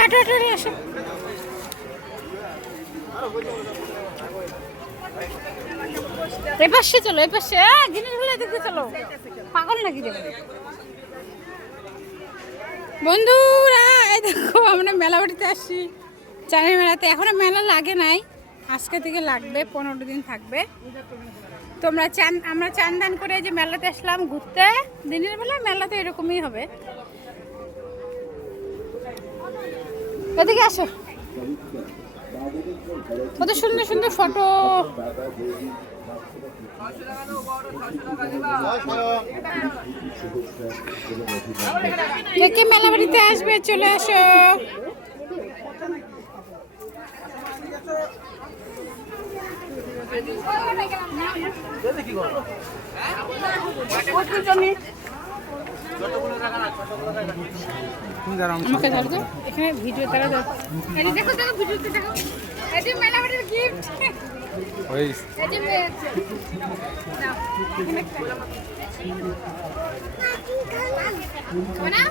হাঁটো হাঁটো আসো। এপাশে চলো, এপাশে জিনিসগুলো দেখতে চলো, পাগল নাকি রে বন্ধুরা? এই দেখো আমরা মেলা বাড়িতে আসছি, চাঁদের মেলাতে। এখনো মেলা লাগে নাই, আজকে থেকে লাগবে, 15 দিন থাকবে। তোমরা আমরা চান দান করে যে মেলাতে আসলাম ঘুরতে। দিনের বেলা মেলা তো এরকমই হবে। এদিকে আসো, কত সুন্দর সুন্দর ফটো। কে কে মেলা বাড়িতে আসবে চলে আসো। আমাকে ধরো তো, এখানে ভিডিও তারা দেখো দেখো, ভিডিওতে দেখো, এটি মেলা বাড়ির গিফট। এটি নাও,